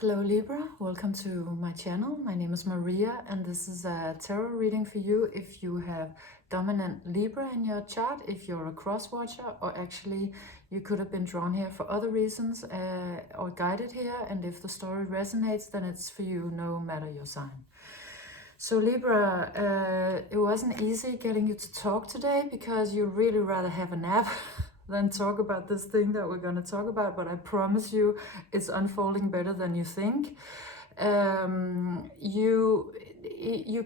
Hello Libra, welcome to my channel. My name is Maria and this is a tarot reading for you if you have dominant Libra in your chart, if you're a cross watcher, or actually you could have been drawn here for other reasons or guided here, and if the story resonates then it's for you no matter your sign. So Libra, it wasn't easy getting you to talk today because you'd really rather have a nap than talk about this thing that we're going to talk about, but I promise you it's unfolding better than you think. You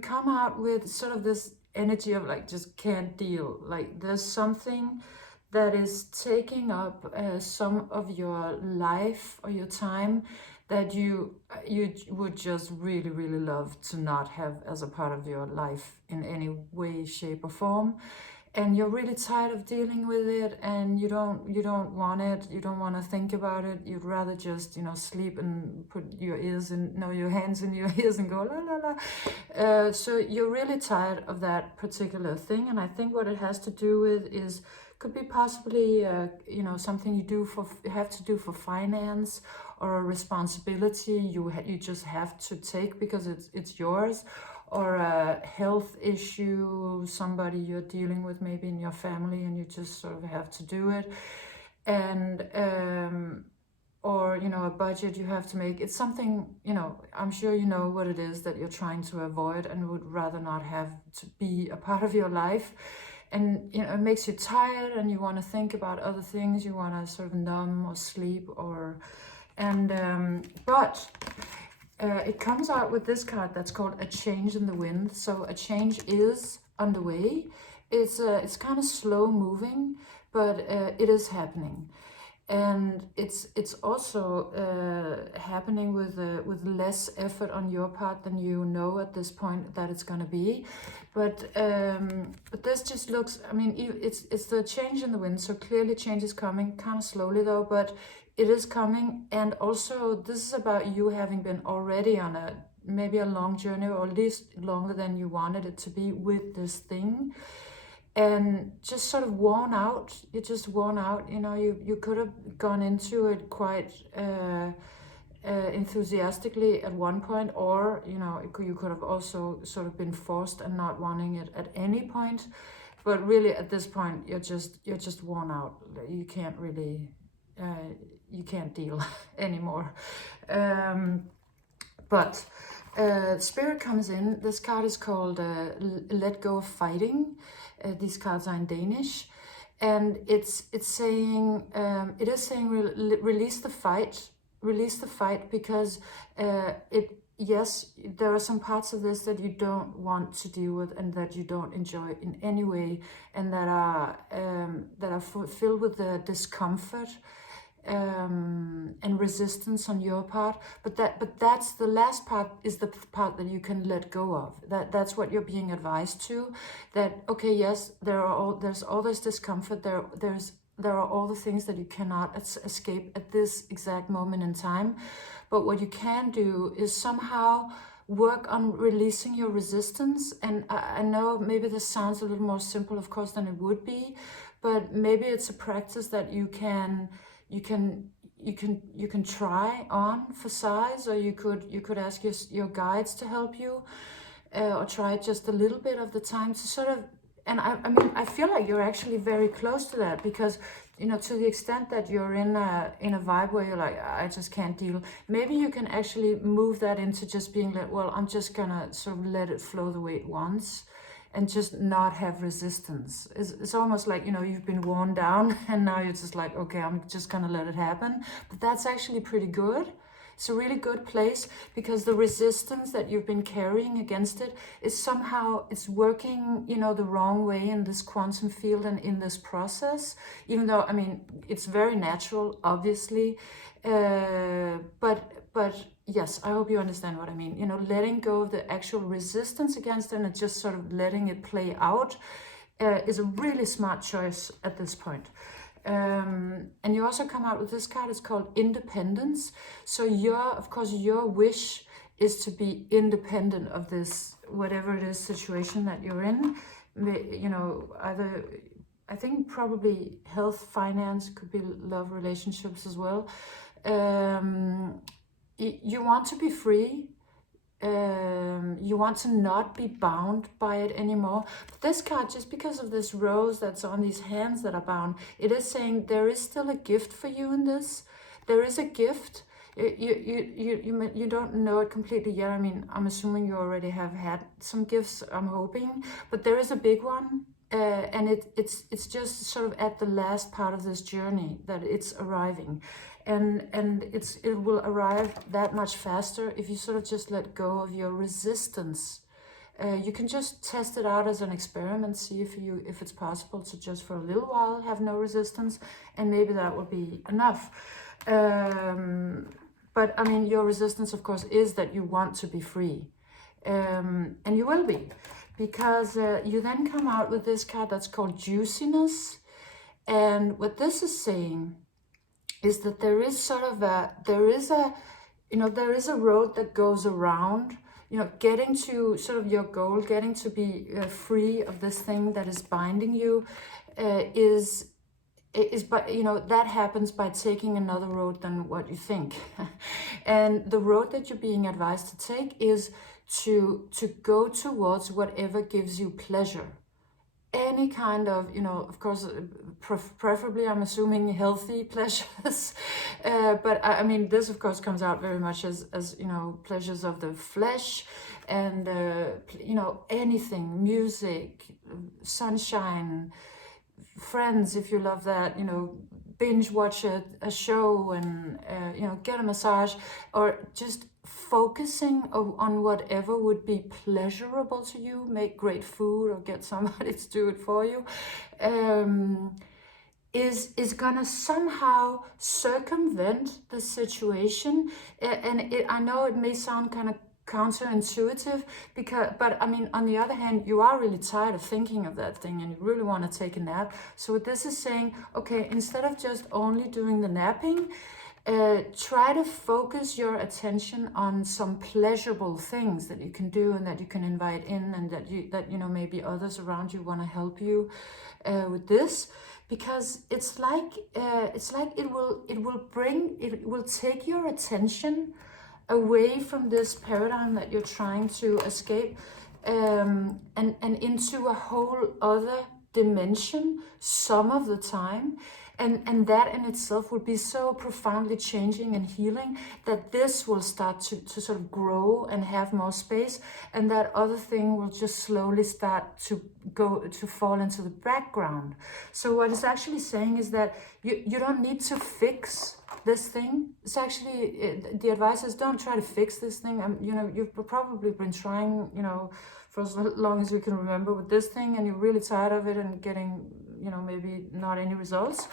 come out with sort of this energy of like just can't deal, like there's something that is taking up some of your life or your time that you would just really love to not have as a part of your life in any way, shape or form. And you're really tired of dealing with it, and you don't want it, you don't want to think about it, you'd rather just, sleep and put your your hands in your ears and go la la la. So you're really tired of that particular thing, and I think what it has to do with is, could be possibly, something you have to do for finance, or a responsibility you just have to take because it's yours, or a health issue, somebody you're dealing with maybe in your family and you just sort of have to do it, and or a budget you have to make. It's something, I'm sure you know what it is that you're trying to avoid and would rather not have to be a part of your life. And it makes you tired and you want to think about other things, you want to sort of numb or sleep, or but it comes out with this card that's called a change in the wind. So a change is underway. It's kind of slow moving, but it is happening, and it's also happening with less effort on your part than you know at this point that it's going to be. But this just looks, I mean, it's the change in the wind, so clearly change is coming, kind of slowly though, but it is coming. And also this is about you having been already on maybe a long journey, or at least longer than you wanted it to be, with this thing, and just sort of worn out. You're just worn out. You could have gone into it quite enthusiastically at one point, or you could have also sort of been forced and not wanting it at any point. But really at this point you're just worn out. You can't really you can't deal anymore. But Spirit comes in. This card is called Let Go of Fighting. These cards are in Danish, and it's saying, it is saying release the fight, because yes, there are some parts of this that you don't want to deal with and that you don't enjoy in any way, and that are filled with the discomfort and resistance on your part, but that's the last part, is the part that you can let go of. That's what you're being advised to. That okay, yes, there's all this discomfort. There are all the things that you cannot escape at this exact moment in time. But what you can do is somehow work on releasing your resistance. And I know maybe this sounds a little more simple, of course, than it would be, but maybe it's a practice that you can try on for size, or you could ask your guides to help you, or try just a little bit of the time to sort of. And I mean, I feel like you're actually very close to that, because to the extent that you're in a vibe where you're like, I just can't deal, maybe you can actually move that into just being like, well, I'm just gonna sort of let it flow the way it wants, and just not have resistance. It's almost like, you've been worn down and now you're just like, okay, I'm just gonna let it happen. But that's actually pretty good. It's a really good place, because the resistance that you've been carrying against it is somehow, it's working, the wrong way in this quantum field and in this process, even though, I mean, it's very natural, obviously, but yes, I hope you understand what I mean. Letting go of the actual resistance against it and just sort of letting it play out is a really smart choice at this point. And you also come out with this card. It's called Independence. So of course your wish is to be independent of this, whatever it is, situation that you're in. Either, I think probably health, finance, could be love, relationships as well. you want to be free. You want to not be bound by it anymore. But this card, just because of this rose that's on these hands that are bound, it is saying there is still a gift for you in this. There is a gift. You don't know it completely yet. I mean, I'm assuming you already have had some gifts, I'm hoping, but there is a big one. And it's just sort of at the last part of this journey that it's arriving. And it will arrive that much faster if you sort of just let go of your resistance. You can just test it out as an experiment, see if it's possible to just for a little while have no resistance, and maybe that will be enough. But I mean, your resistance, of course, is that you want to be free, and you will be, because you then come out with this card that's called Juiciness, and what this is saying is that there is sort of there is a road that goes around, getting to sort of your goal, getting to be free of this thing that is binding you, but that happens by taking another road than what you think. And the road that you're being advised to take is to go towards whatever gives you pleasure. Any kind of, of course, preferably, I'm assuming, healthy pleasures. But I mean, this, of course, comes out very much as pleasures of the flesh, and, anything, music, sunshine, friends, if you love that, binge watch a show and, get a massage, or just focusing on whatever would be pleasurable to you, make great food or get somebody to do it for you, is gonna somehow circumvent the situation. And I know it may sound kind of counterintuitive, but I mean, on the other hand, you are really tired of thinking of that thing and you really want to take a nap. So what this is saying, okay, instead of just only doing the napping, try to focus your attention on some pleasurable things that you can do and that you can invite in, and that maybe others around you want to help you with this, because it's like it will take your attention away from this paradigm that you're trying to escape, and into a whole other dimension some of the time. And that in itself will be so profoundly changing and healing that this will start to sort of grow and have more space, and that other thing will just slowly start to fall into the background. So what it's actually saying is that you don't need to fix this thing. It's actually, the advice is, don't try to fix this thing. You've probably been trying, for as long as you can remember with this thing, and you're really tired of it and getting, maybe not any results.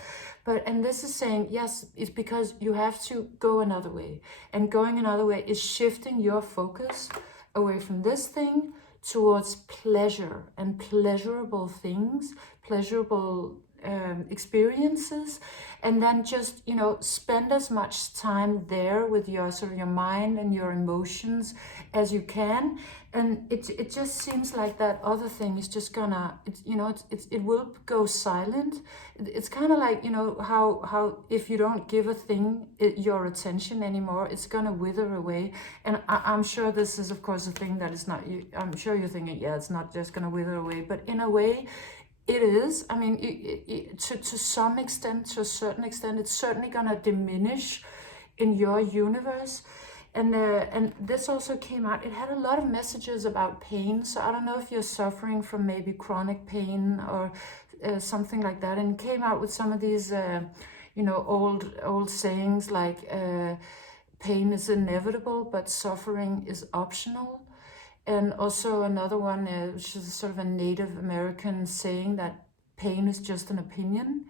And this is saying, yes, it's because you have to go another way. And going another way is shifting your focus away from this thing towards pleasure and pleasurable things, pleasurable experiences, and then just spend as much time there with your sort of your mind and your emotions as you can. And it just seems like that other thing is just gonna, it will go silent. It's kind of like, how if you don't give a thing your attention anymore, it's gonna wither away. And I'm sure this is, of course, a thing that is not, I'm sure you're thinking, yeah, it's not just gonna wither away, but in a way it is. I mean, to some extent, to a certain extent, it's certainly gonna diminish in your universe. And this also came out, it had a lot of messages about pain. So I don't know if you're suffering from maybe chronic pain or something like that. And it came out with some of these, old sayings like, pain is inevitable, but suffering is optional. And also another one, which is sort of a Native American saying, that pain is just an opinion.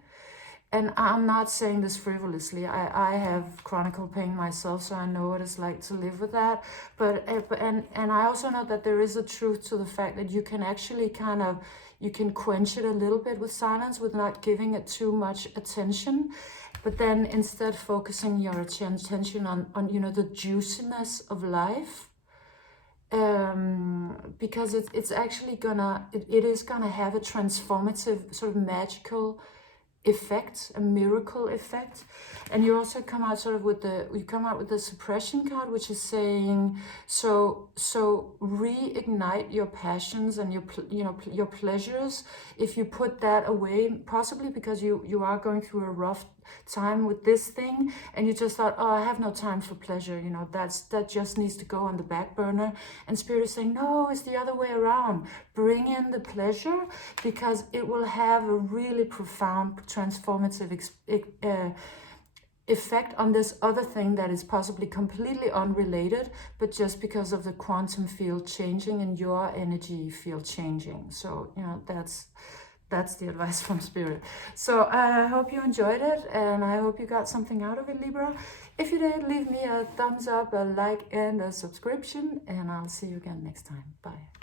And I'm not saying this frivolously. I have chronic pain myself, so I know what it's like to live with that. But I also know that there is a truth to the fact that you can actually you can quench it a little bit with silence, with not giving it too much attention. But then instead focusing your attention on the juiciness of life. Because it's actually it is gonna have a transformative, sort of magical effect, a miracle effect. And you also come out sort of with the suppression card, which is saying, so reignite your passions and your your pleasures. If you put that away, possibly because you are going through a rough time with this thing, and you just thought, oh, I have no time for pleasure, you know, that just needs to go on the back burner. And Spirit is saying, no, it's the other way around. Bring in the pleasure, because it will have a really profound transformative effect on this other thing that is possibly completely unrelated, but just because of the quantum field changing and your energy field changing. So, you know, that's the advice from Spirit. So I hope you enjoyed it, and I hope you got something out of it, Libra. If you did, leave me a thumbs up, a like, and a subscription, and I'll see you again next time. Bye.